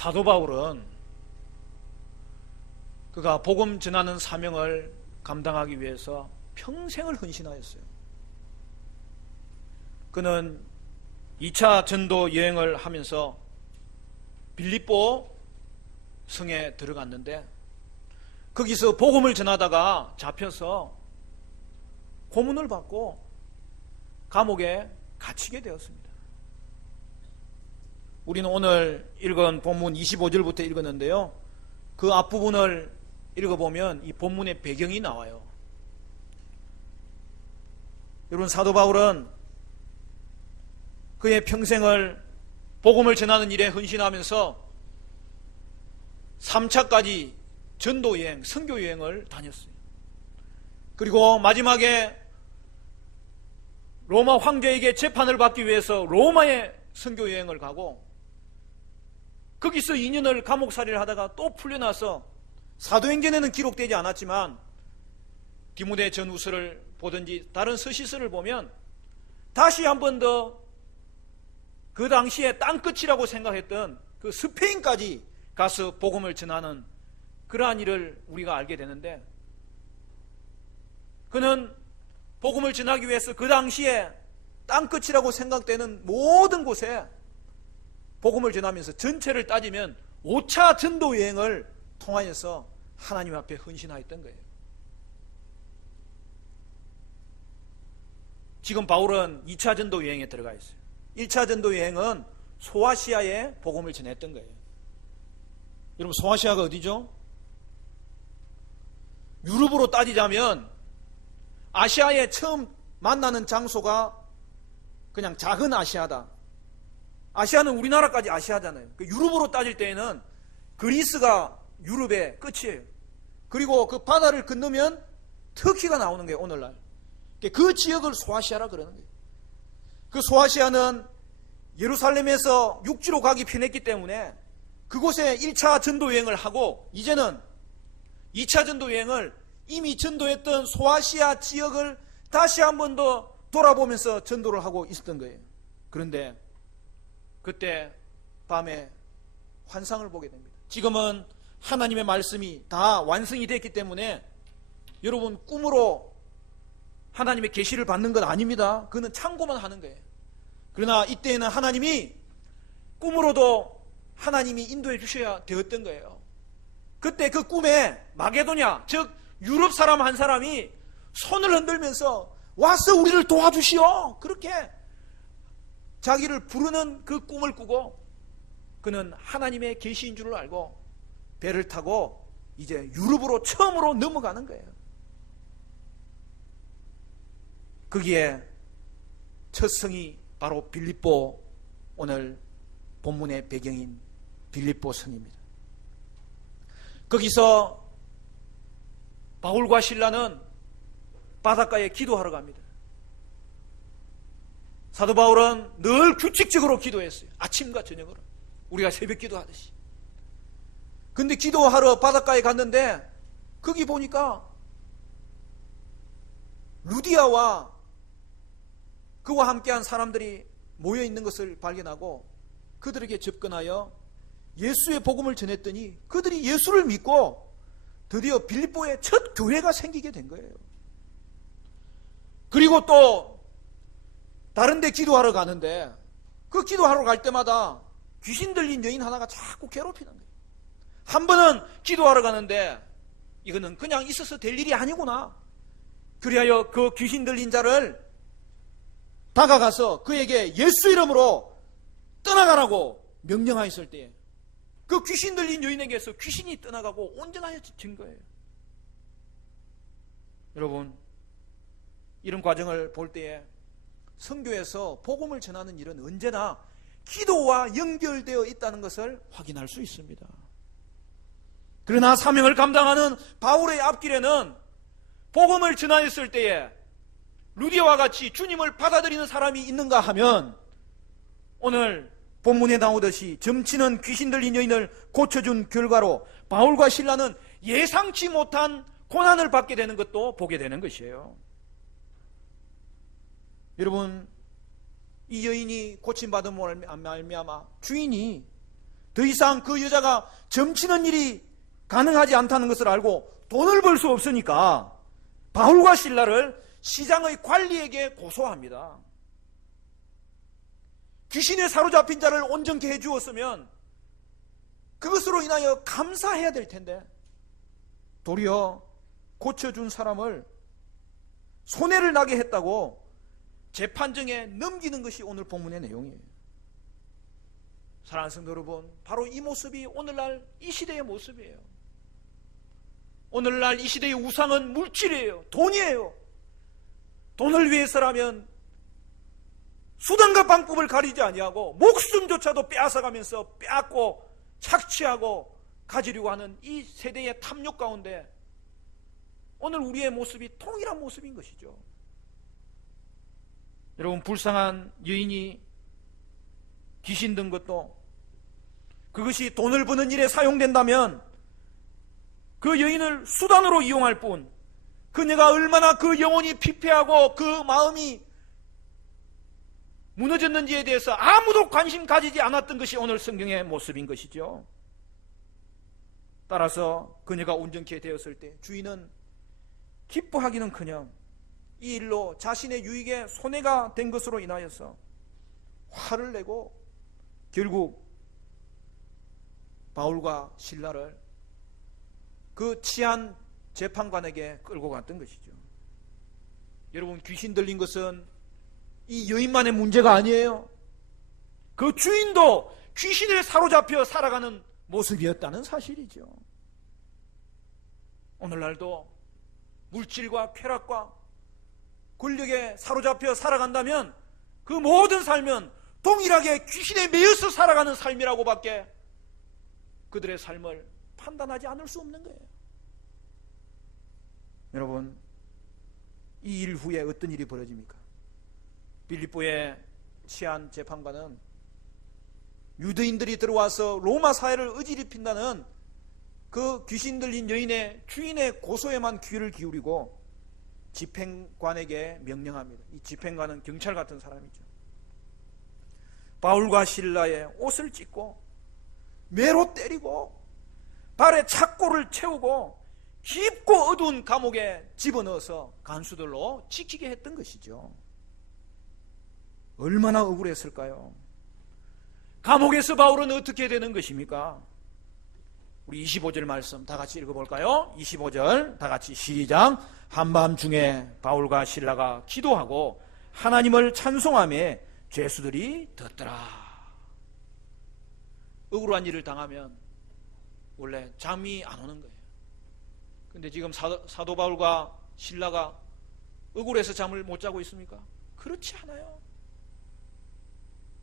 사도 바울은 그가 복음 전하는 사명을 감당하기 위해서 평생을 헌신하였어요. 그는 2차 전도 여행을 하면서 빌립보 성에 들어갔는데 거기서 복음을 전하다가 잡혀서 고문을 받고 감옥에 갇히게 되었습니다. 우리는 오늘 읽은 본문 25절부터 읽었는데요, 그 앞부분을 읽어보면 이 본문의 배경이 나와요. 여러분, 사도 바울은 그의 평생을 복음을 전하는 일에 헌신하면서 3차까지 전도여행, 선교여행을 다녔어요. 그리고 마지막에 로마 황제에게 재판을 받기 위해서 로마에 선교여행을 가고 거기서 2년을 감옥살이를 하다가 또 풀려나서 사도행전에는 기록되지 않았지만 디모데 전후서를 보든지 다른 서시서를 보면 다시 한 번 더 그 당시에 땅끝이라고 생각했던 그 스페인까지 가서 복음을 전하는 그러한 일을 우리가 알게 되는데, 그는 복음을 전하기 위해서 그 당시에 땅끝이라고 생각되는 모든 곳에 복음을 전하면서 전체를 따지면 5차 전도 여행을 통하여서 하나님 앞에 헌신하였던 거예요. 지금 바울은 2차 전도 여행에 들어가 있어요. 1차 전도 여행은 소아시아에 복음을 전했던 거예요. 여러분, 소아시아가 어디죠? 유럽으로 따지자면 아시아에 처음 만나는 장소가 그냥 작은 아시아다. 아시아는 우리나라까지 아시아잖아요. 유럽으로 따질 때에는 그리스가 유럽의 끝이에요. 그리고 그 바다를 건너면 터키가 나오는 거예요, 오늘날. 그 지역을 소아시아라 그러는 거예요. 그 소아시아는 예루살렘에서 육지로 가기 편했기 때문에 그곳에 1차 전도 여행을 하고 이제는 2차 전도 여행을 이미 전도했던 소아시아 지역을 다시 한 번 더 돌아보면서 전도를 하고 있었던 거예요. 그런데 그때 밤에 환상을 보게 됩니다. 지금은 하나님의 말씀이 다 완성이 됐기 때문에 여러분, 꿈으로 하나님의 계시를 받는 건 아닙니다. 그는 참고만 하는 거예요. 그러나 이때에는 하나님이 꿈으로도 하나님이 인도해 주셔야 되었던 거예요. 그때 그 꿈에 마게도냐, 즉 유럽 사람 한 사람이 손을 흔들면서 와서 우리를 도와주시오, 그렇게 자기를 부르는 그 꿈을 꾸고 그는 하나님의 계시인 줄을 알고 배를 타고 이제 유럽으로 처음으로 넘어가는 거예요. 거기에 첫 성이 바로 빌립보, 오늘 본문의 배경인 빌립보 성입니다. 거기서 바울과 실라는 바닷가에 기도하러 갑니다. 사도 바울은 늘 규칙적으로 기도했어요. 아침과 저녁으로. 우리가 새벽 기도하듯이. 근데 기도하러 바닷가에 갔는데 거기 보니까 루디아와 그와 함께한 사람들이 모여 있는 것을 발견하고 그들에게 접근하여 예수의 복음을 전했더니 그들이 예수를 믿고 드디어 빌립보에 첫 교회가 생기게 된 거예요. 그리고 또 다른 데 기도하러 가는데 그 기도하러 갈 때마다 귀신 들린 여인 하나가 자꾸 괴롭히는 거예요. 한 번은 기도하러 가는데 이거는 그냥 있어서 될 일이 아니구나. 그리하여 그 귀신 들린 자를 다가가서 그에게 예수 이름으로 떠나가라고 명령하였을 때 그 귀신 들린 여인에게서 귀신이 떠나가고 온전하여진 거예요. 여러분, 이런 과정을 볼 때에 선교에서 복음을 전하는 일은 언제나 기도와 연결되어 있다는 것을 확인할 수 있습니다. 그러나 사명을 감당하는 바울의 앞길에는 복음을 전하였을 때에 루디아와 같이 주님을 받아들이는 사람이 있는가 하면 오늘 본문에 나오듯이 점치는 귀신 들린 여인을 고쳐준 결과로 바울과 실라는 예상치 못한 고난을 받게 되는 것도 보게 되는 것이에요. 여러분, 이 여인이 고침받은 말미암아 주인이 더 이상 그 여자가 점치는 일이 가능하지 않다는 것을 알고 돈을 벌 수 없으니까 바울과 실라를 시장의 관리에게 고소합니다. 귀신에 사로잡힌 자를 온전케 해주었으면 그것으로 인하여 감사해야 될 텐데 도리어 고쳐준 사람을 손해를 나게 했다고 재판정에 넘기는 것이 오늘 본문의 내용이에요. 사랑하는 성도 여러분, 바로 이 모습이 오늘날 이 시대의 모습이에요. 오늘날 이 시대의 우상은 물질이에요. 돈이에요. 돈을 위해서라면 수단과 방법을 가리지 아니하고 목숨조차도 빼앗아가면서 빼앗고 착취하고 가지려고 하는 이 세대의 탐욕 가운데 오늘 우리의 모습이 통일한 모습인 것이죠. 여러분, 불쌍한 여인이 귀신 든 것도 그것이 돈을 버는 일에 사용된다면 그 여인을 수단으로 이용할 뿐 그녀가 얼마나 그 영혼이 피폐하고 그 마음이 무너졌는지에 대해서 아무도 관심 가지지 않았던 것이 오늘 성경의 모습인 것이죠. 따라서 그녀가 온전케 되었을 때 주인은 기뻐하기는커녕 이 일로 자신의 유익에 손해가 된 것으로 인하여서 화를 내고 결국 바울과 실라를 그 치안 재판관에게 끌고 갔던 것이죠. 여러분, 귀신 들린 것은 이 여인만의 문제가 아니에요. 그 주인도 귀신에 사로잡혀 살아가는 모습이었다는 사실이죠. 오늘날도 물질과 쾌락과 권력에 사로잡혀 살아간다면 그 모든 삶은 동일하게 귀신에 매여서 살아가는 삶이라고밖에 그들의 삶을 판단하지 않을 수 없는 거예요. 여러분, 이 일 후에 어떤 일이 벌어집니까? 빌립보의 치안 재판관은 유대인들이 들어와서 로마 사회를 어지럽힌다는 그 귀신 들린 여인의 주인의 고소에만 귀를 기울이고 집행관에게 명령합니다. 이 집행관은 경찰 같은 사람이죠. 바울과 실라의 옷을 찢고 매로 때리고 발에 착고를 채우고 깊고 어두운 감옥에 집어넣어서 간수들로 지키게 했던 것이죠. 얼마나 억울했을까요? 감옥에서 바울은 어떻게 되는 것입니까? 우리 25절 말씀 다 같이 읽어볼까요? 25절 다 같이 시작. 한밤중에 바울과 실라가 기도하고 하나님을 찬송하며 죄수들이 듣더라. 억울한 일을 당하면 원래 잠이 안 오는 거예요. 근데 지금 사도 바울과 실라가 억울해서 잠을 못 자고 있습니까? 그렇지 않아요.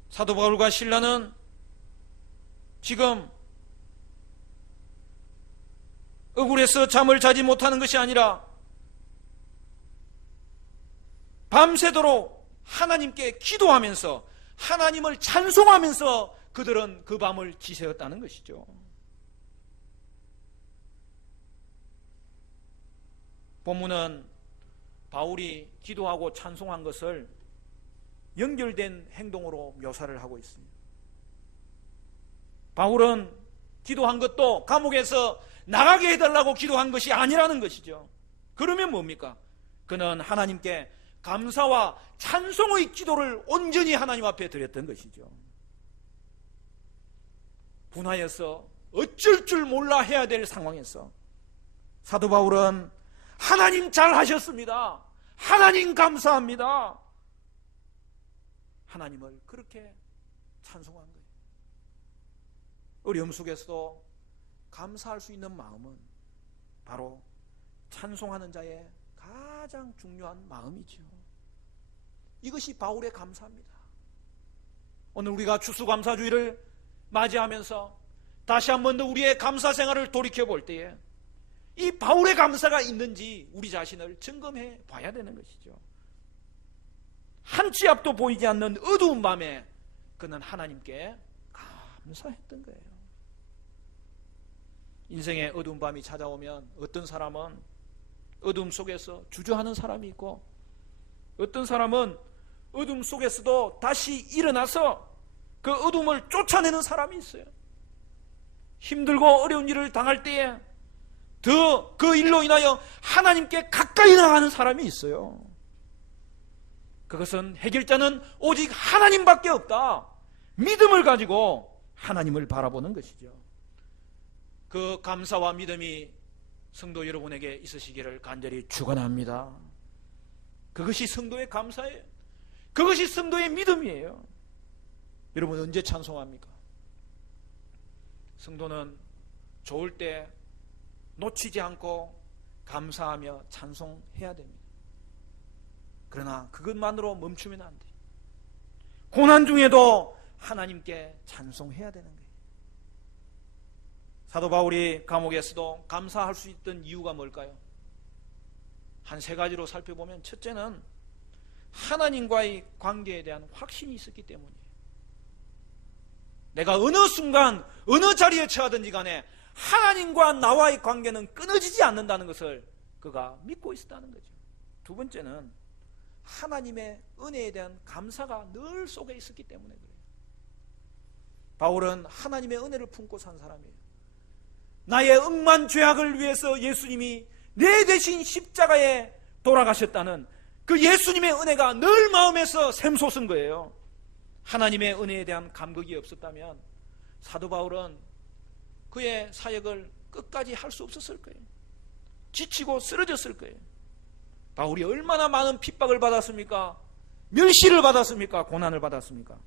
사도 바울과 실라는 지금 억울해서 잠을 자지 못하는 것이 아니라 밤새도록 하나님께 기도하면서 하나님을 찬송하면서 그들은 그 밤을 지새웠다는 것이죠. 본문은 바울이 기도하고 찬송한 것을 연결된 행동으로 묘사를 하고 있습니다. 바울은 기도한 것도 감옥에서 나가게 해달라고 기도한 것이 아니라는 것이죠. 그러면 뭡니까? 그는 하나님께 감사와 찬송의 기도를 온전히 하나님 앞에 드렸던 것이죠. 분하여서 어쩔 줄 몰라 해야 될 상황에서 사도 바울은 하나님 잘하셨습니다. 하나님 감사합니다. 하나님을 그렇게 찬송한 거예요. 어려움 속에서도 감사할 수 있는 마음은 바로 찬송하는 자의 가장 중요한 마음이죠. 이것이 바울의 감사입니다. 오늘 우리가 추수감사주의를 맞이하면서 다시 한 번 더 우리의 감사 생활을 돌이켜 볼 때에 이 바울의 감사가 있는지 우리 자신을 점검해 봐야 되는 것이죠. 한 치 앞도 보이지 않는 어두운 밤에 그는 하나님께 감사했던 거예요. 인생의 어두운 밤이 찾아오면 어떤 사람은 어둠 속에서 주저하는 사람이 있고 어떤 사람은 어둠 속에서도 다시 일어나서 그 어둠을 쫓아내는 사람이 있어요. 힘들고 어려운 일을 당할 때에 더 그 일로 인하여 하나님께 가까이 나가는 사람이 있어요. 그것은 해결자는 오직 하나님밖에 없다. 믿음을 가지고 하나님을 바라보는 것이죠. 그 감사와 믿음이 성도 여러분에게 있으시기를 간절히 축원합니다. 그것이 성도의 감사예요. 그것이 성도의 믿음이에요. 여러분 언제 찬송합니까? 성도는 좋을 때 놓치지 않고 감사하며 찬송해야 됩니다. 그러나 그것만으로 멈추면 안 돼요. 고난 중에도 하나님께 찬송해야 되는 거예요. 사도 바울이 감옥에서도 감사할 수 있던 이유가 뭘까요? 한 세 가지로 살펴보면, 첫째는 하나님과의 관계에 대한 확신이 있었기 때문이에요. 내가 어느 순간 어느 자리에 처하든지 간에 하나님과 나와의 관계는 끊어지지 않는다는 것을 그가 믿고 있었다는 거죠. 두 번째는 하나님의 은혜에 대한 감사가 늘 속에 있었기 때문에 그래요. 바울은 하나님의 은혜를 품고 산 사람이에요. 나의 억만 죄악을 위해서 예수님이 내 대신 십자가에 돌아가셨다는 그 예수님의 은혜가 늘 마음에서 샘솟은 거예요. 하나님의 은혜에 대한 감격이 없었다면 사도 바울은 그의 사역을 끝까지 할 수 없었을 거예요. 지치고 쓰러졌을 거예요. 바울이 얼마나 많은 핍박을 받았습니까? 멸시를 받았습니까? 고난을 받았습니까?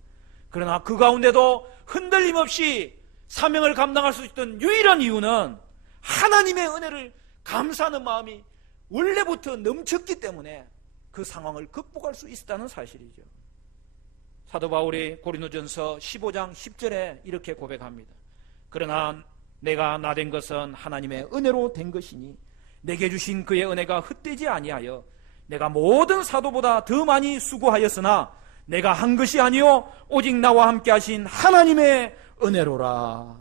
그러나 그 가운데도 흔들림 없이 사명을 감당할 수 있던 유일한 이유는 하나님의 은혜를 감사하는 마음이 원래부터 넘쳤기 때문에 그 상황을 극복할 수 있었다는 사실이죠. 사도 바울이 고린도전서 15장 10절에 이렇게 고백합니다. 그러나 내가 나된 것은 하나님의 은혜로 된 것이니 내게 주신 그의 은혜가 헛되지 아니하여 내가 모든 사도보다 더 많이 수고하였으나 내가 한 것이 아니요 오직 나와 함께 하신 하나님의 은혜로라.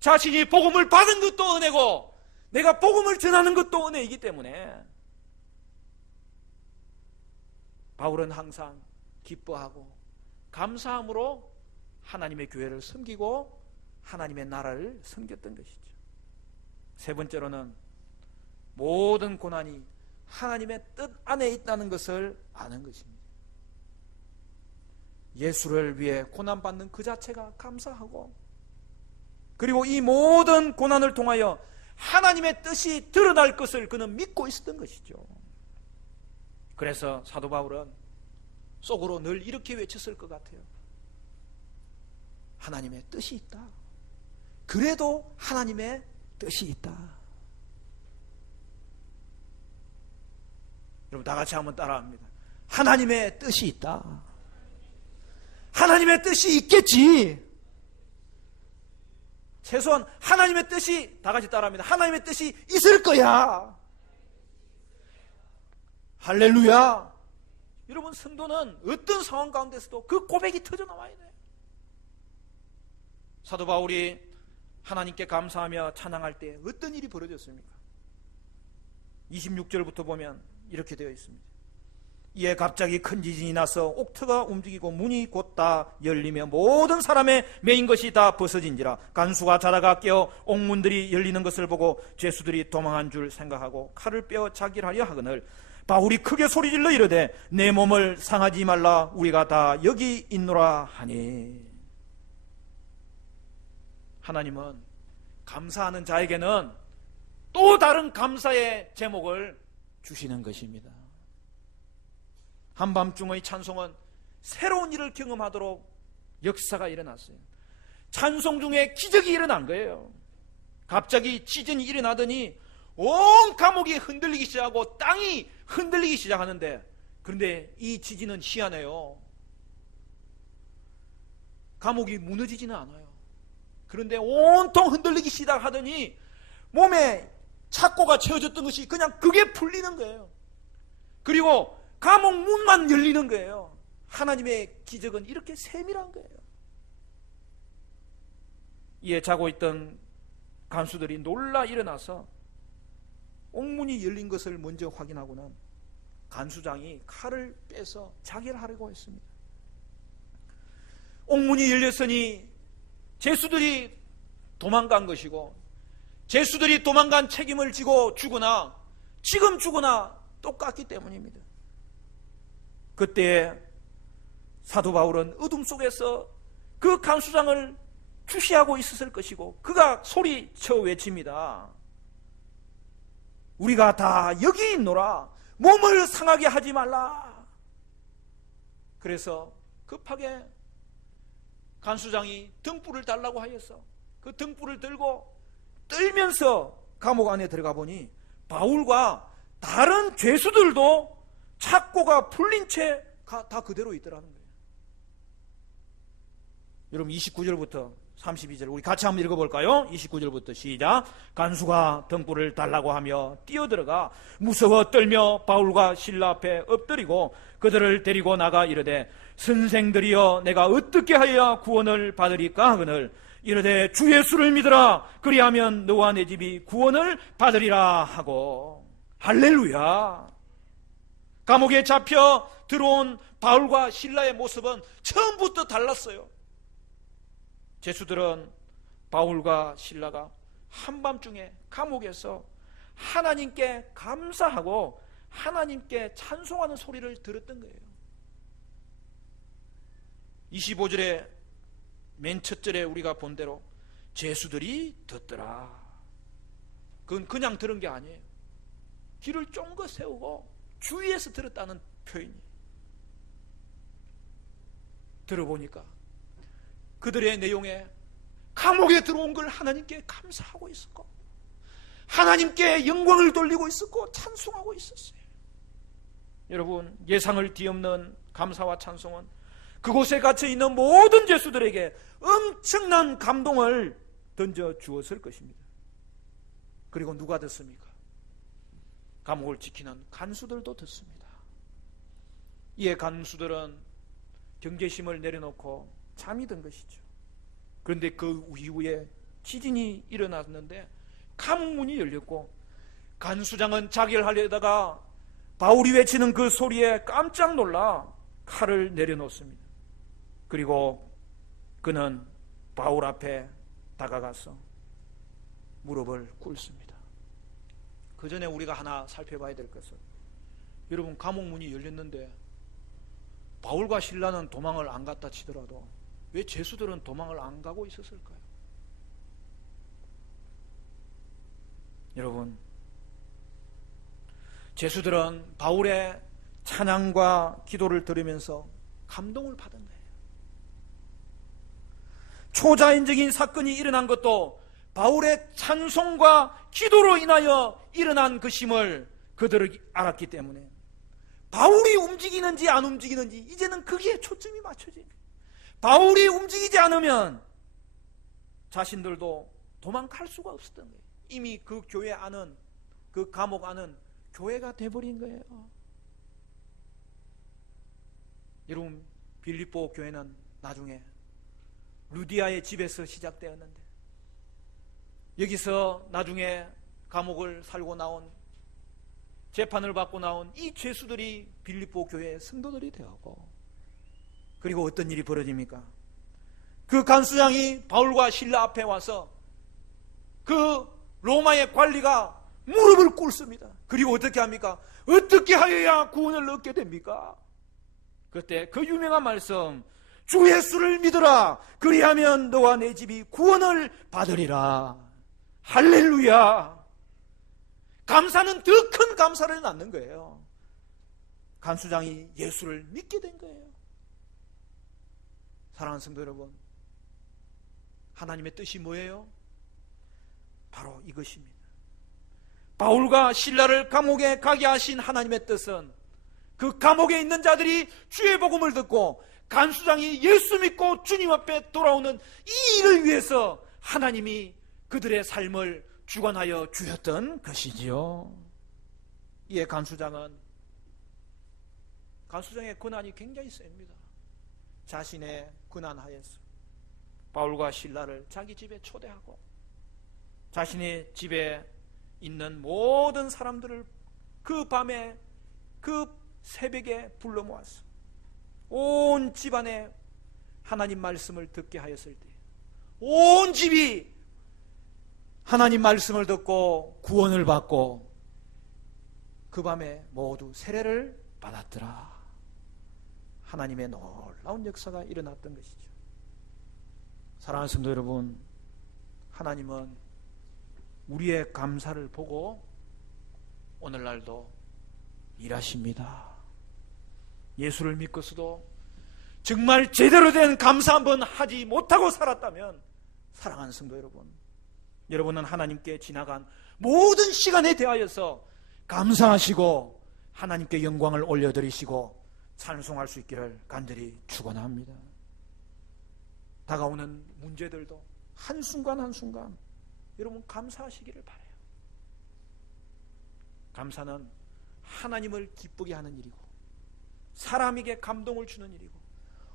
자신이 복음을 받은 것도 은혜고 내가 복음을 전하는 것도 은혜이기 때문에 바울은 항상 기뻐하고 감사함으로 하나님의 교회를 섬기고 하나님의 나라를 섬겼던 것이죠. 세 번째로는 모든 고난이 하나님의 뜻 안에 있다는 것을 아는 것입니다. 예수를 위해 고난받는 그 자체가 감사하고, 그리고 이 모든 고난을 통하여 하나님의 뜻이 드러날 것을 그는 믿고 있었던 것이죠. 그래서 사도 바울은 속으로 늘 이렇게 외쳤을 것 같아요. 하나님의 뜻이 있다. 그래도 하나님의 뜻이 있다. 여러분 다 같이 한번 따라합니다. 하나님의 뜻이 있다. 하나님의 뜻이 있겠지. 최소한 하나님의 뜻이, 다 같이 따라합니다. 하나님의 뜻이 있을 거야. 할렐루야. 여러분 성도는 어떤 상황 가운데서도 그 고백이 터져 나와야 돼요. 사도 바울이 하나님께 감사하며 찬양할 때 어떤 일이 벌어졌습니까? 26절부터 보면 이렇게 되어 있습니다. 이에 갑자기 큰 지진이 나서 옥터가 움직이고 문이 곧 다 열리며 모든 사람의 메인 것이 다 벗어진지라. 간수가 자다가 깨어 옥문들이 열리는 것을 보고 죄수들이 도망한 줄 생각하고 칼을 빼어 자기하려 하거늘 바울이 크게 소리질러 이르되 내 몸을 상하지 말라. 우리가 다 여기 있노라 하니. 하나님은 감사하는 자에게는 또 다른 감사의 제목을 주시는 것입니다. 한밤중의 찬송은 새로운 일을 경험하도록 역사가 일어났어요. 찬송 중에 기적이 일어난 거예요. 갑자기 지진이 일어나더니 온 감옥이 흔들리기 시작하고 땅이 흔들리기 시작하는데, 그런데 이 지진은 희한해요. 감옥이 무너지지는 않아요. 그런데 온통 흔들리기 시작하더니 몸에 착고가 채워졌던 것이 그냥 그게 풀리는 거예요. 그리고 감옥 문만 열리는 거예요. 하나님의 기적은 이렇게 세밀한 거예요. 이에 자고 있던 간수들이 놀라 일어나서 옥문이 열린 것을 먼저 확인하고는 간수장이 칼을 빼서 자기를 하려고 했습니다. 옥문이 열렸으니 죄수들이 도망간 것이고, 죄수들이 도망간 책임을 지고 죽으나 지금 죽으나 똑같기 때문입니다. 그때 사도 바울은 어둠 속에서 그 간수장을 주시하고 있었을 것이고, 그가 소리쳐 외칩니다. 우리가 다 여기 있노라. 몸을 상하게 하지 말라. 그래서 급하게 간수장이 등불을 달라고 하였어. 그 등불을 들고 떨면서 감옥 안에 들어가 보니 바울과 다른 죄수들도 착고가 풀린 채 다 그대로 있더라는 거예요. 여러분 29절부터 32절 우리 같이 한번 읽어볼까요? 29절부터 시작. 간수가 등불을 달라고 하며 뛰어들어가 무서워 떨며 바울과 실라 앞에 엎드리고 그들을 데리고 나가 이르되 선생들이여 내가 어떻게 하여야 구원을 받으리까 하거늘 이르되 주 예수를 믿으라 그리하면 너와 내 집이 구원을 받으리라 하고. 할렐루야. 감옥에 잡혀 들어온 바울과 실라의 모습은 처음부터 달랐어요. 죄수들은 바울과 실라가 한밤중에 감옥에서 하나님께 감사하고 하나님께 찬송하는 소리를 들었던 거예요. 25절에 맨 첫 절에 우리가 본 대로 죄수들이 듣더라. 그건 그냥 들은 게 아니에요. 귀를 쫑긋 세우고 주위에서 들었다는 표현이. 들어보니까 그들의 내용에 감옥에 들어온 걸 하나님께 감사하고 있었고 하나님께 영광을 돌리고 있었고 찬송하고 있었어요. 여러분, 예상을 뒤엎는 감사와 찬송은 그곳에 갇혀있는 모든 죄수들에게 엄청난 감동을 던져주었을 것입니다. 그리고 누가 듣습니까? 감옥을 지키는 간수들도 듣습니다. 이에 간수들은 경계심을 내려놓고 잠이 든 것이죠. 그런데 그 이후에 지진이 일어났는데 감옥문이 열렸고 간수장은 자기를 하려다가 바울이 외치는 그 소리에 깜짝 놀라 칼을 내려놓습니다. 그리고 그는 바울 앞에 다가가서 무릎을 꿇습니다. 그 전에 우리가 하나 살펴봐야 될 것은, 여러분, 감옥문이 열렸는데 바울과 실라는 도망을 안 갔다 치더라도 왜 죄수들은 도망을 안 가고 있었을까요? 여러분, 죄수들은 바울의 찬양과 기도를 들으면서 감동을 받은 거예요. 초자연적인 사건이 일어난 것도 바울의 찬송과 기도로 인하여 일어난 것임을 그들이 알았기 때문에 바울이 움직이는지 안 움직이는지 이제는 거기에 초점이 맞춰집니다. 바울이 움직이지 않으면 자신들도 도망갈 수가 없었던 거예요. 이미 그 교회 안은, 그 감옥 안은 교회가 돼버린 거예요. 여러분, 빌립보 교회는 나중에 루디아의 집에서 시작되었는데 여기서 나중에 감옥을 살고 나온, 재판을 받고 나온 이 죄수들이 빌립보 교회의 성도들이 되었고, 그리고 어떤 일이 벌어집니까? 그 간수장이 바울과 실라 앞에 와서 그 로마의 관리가 무릎을 꿇습니다. 그리고 어떻게 합니까? 어떻게 하여야 구원을 얻게 됩니까? 그때 그 유명한 말씀, 주 예수를 믿으라 그리하면 너와 내 집이 구원을 받으리라. 할렐루야. 감사는 더 큰 감사를 낳는 거예요. 간수장이 예수를 믿게 된 거예요. 사랑하는 성도 여러분, 하나님의 뜻이 뭐예요? 바로 이것입니다. 바울과 실라를 감옥에 가게 하신 하나님의 뜻은 그 감옥에 있는 자들이 주의 복음을 듣고 간수장이 예수 믿고 주님 앞에 돌아오는 이 일을 위해서 하나님이 그들의 삶을 주관하여 주셨던 것이지요. 이에 간수장의 권한이 굉장히 셉니다. 자신의 권한 하에서 바울과 실라를 자기 집에 초대하고 자신의 집에 있는 모든 사람들을 그 밤에, 그 새벽에 불러 모았어. 온 집안에 하나님 말씀을 듣게 하였을 때 온 집이 하나님 말씀을 듣고 구원을 받고 그 밤에 모두 세례를 받았더라. 하나님의 놀라운 역사가 일어났던 것이죠. 사랑하는 성도 여러분, 하나님은 우리의 감사를 보고 오늘날도 일하십니다. 예수를 믿고서도 정말 제대로 된 감사 한번 하지 못하고 살았다면, 사랑하는 성도 여러분, 여러분은 하나님께 지나간 모든 시간에 대하여서 감사하시고 하나님께 영광을 올려드리시고 찬송할 수 있기를 간절히 축원합니다. 다가오는 문제들도 한순간 한순간 여러분 감사하시기를 바라요. 감사는 하나님을 기쁘게 하는 일이고 사람에게 감동을 주는 일이고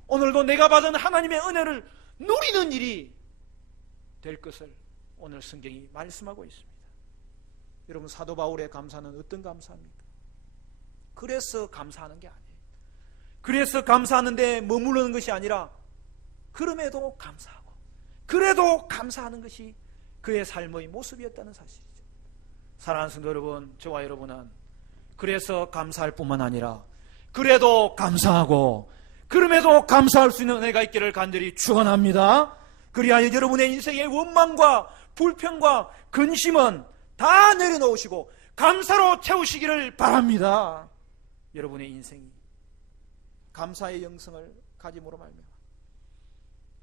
오늘도 내가 받은 하나님의 은혜를 누리는 일이 될 것을 오늘 성경이 말씀하고 있습니다. 여러분, 사도 바울의 감사는 어떤 감사입니까? 그래서 감사하는 게 아니에요. 그래서 감사하는데 머무르는 것이 아니라 그럼에도 감사하고 그래도 감사하는 것이 그의 삶의 모습이었다는 사실이죠. 사랑하는 성도 여러분, 저와 여러분은 그래서 감사할 뿐만 아니라 그래도 감사하고 그럼에도 감사할 수 있는 은혜가 있기를 간절히 축원합니다. 그리하여 여러분의 인생의 원망과 불평과 근심은 다 내려놓으시고 감사로 채우시기를 바랍니다. 여러분의 인생이 감사의 영성을 가짐으로 말미암아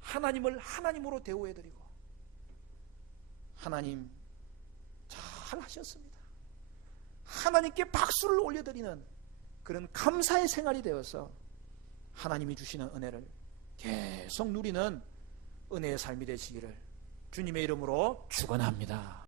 하나님을 하나님으로 대우해드리고 하나님 잘 하셨습니다, 하나님께 박수를 올려드리는 그런 감사의 생활이 되어서 하나님이 주시는 은혜를 계속 누리는 은혜의 삶이 되시기를 주님의 이름으로 축원합니다.